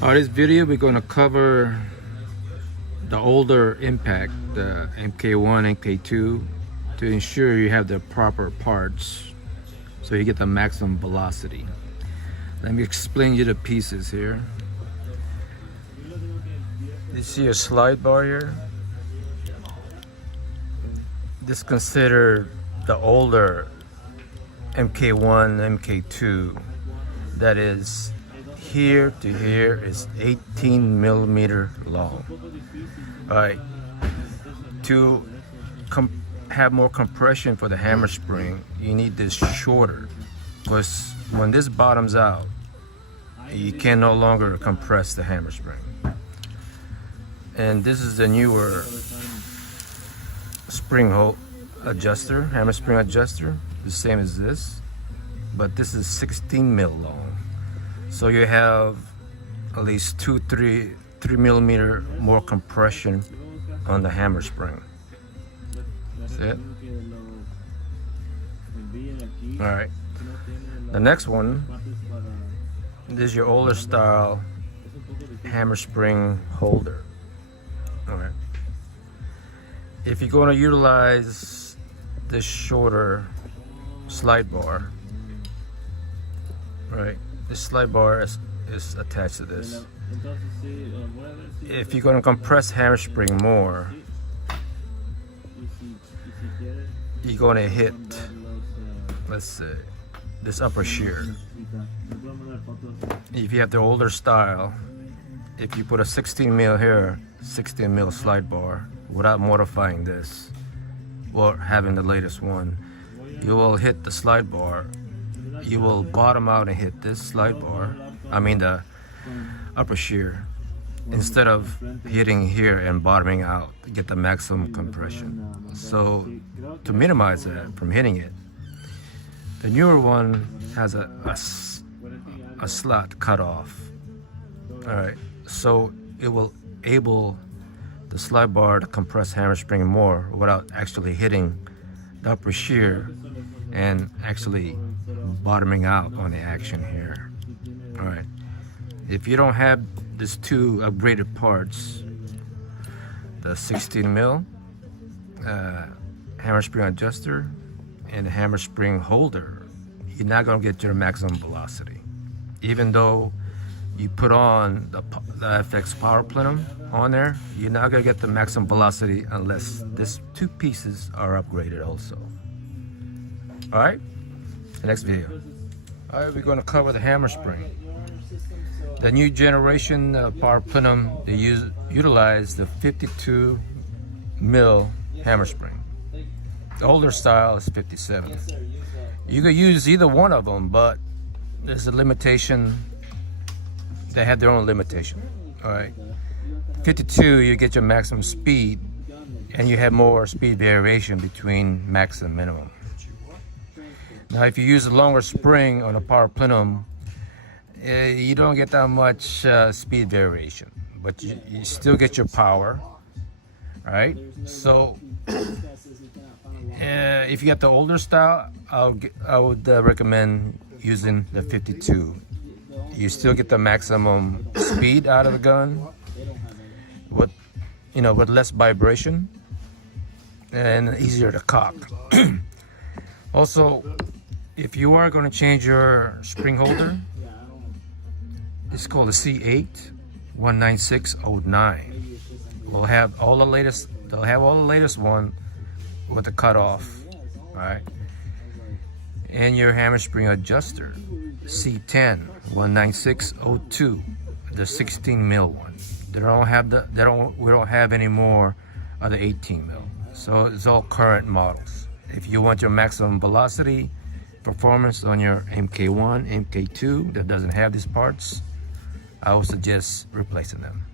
This video we're going to cover the older impact, the mk1, mk2, to ensure you have the proper parts so you get the maximum velocity. Let me explain you the pieces here. You see a slide bar here? This is considered the older mk1, mk2. That is, here to here is 18 millimeter long. Alright, to have more compression for the hammer spring, you need this shorter, because when this bottoms out, you can no longer compress the hammer spring. And this is the newer spring hole adjuster, hammer spring adjuster, the same as this, but this is 16 mil long. So you have at least 3 millimeter more compression on the hammer spring. That's it. All right. The next one, this is your older style hammer spring holder. All right. If you're going to utilize this shorter slide bar, right? This slide bar is attached to this. If you're going to compress hammer spring more, you're going to hit, let's say, this upper shear. If you have the older style, if you put a 16 mil here, 16 mil slide bar, without modifying this or having the latest one, you will hit the slide bar. You will bottom out and hit this slide bar, I mean the upper shear, instead of hitting here and bottoming out to get the maximum compression. So to minimize that from hitting it, the newer one has a slot cut off. All right, so it will able the slide bar to compress hammer spring more without actually hitting the upper shear and actually bottoming out on the action here. All right, if you don't have these two upgraded parts, the 16 mil hammer spring adjuster and the hammer spring holder, you're not going to get your maximum velocity. Even though you put on the FX power plenum on there, you're not going to get the maximum velocity unless these two pieces are upgraded also. All right, the next video. All right, we're going to cover the hammer spring. The new generation power plenum, they utilize the 52 mil hammer spring. The older style is 57. You could use either one of them, but there's a limitation. They have their own limitation. All right, 52, you get your maximum speed, and you have more speed variation between max and minimum. Now, if you use a longer spring on a power plenum, you don't get that much speed variation, but you still get your power, right? So if you get the older style, I would recommend using the 52. You still get the maximum speed out of the gun with less vibration and easier to cock. Also, if you are going to change your spring holder, it's called a C8 19609. We'll have all the latest. They'll have all the latest one with the cutoff, all right? And your hammer spring adjuster, C10 19602, the 16 mil one. We don't have any more of the 18 mil. So it's all current models. If you want your maximum velocity performance on your mk1, mk2 that doesn't have these parts, I would suggest replacing them.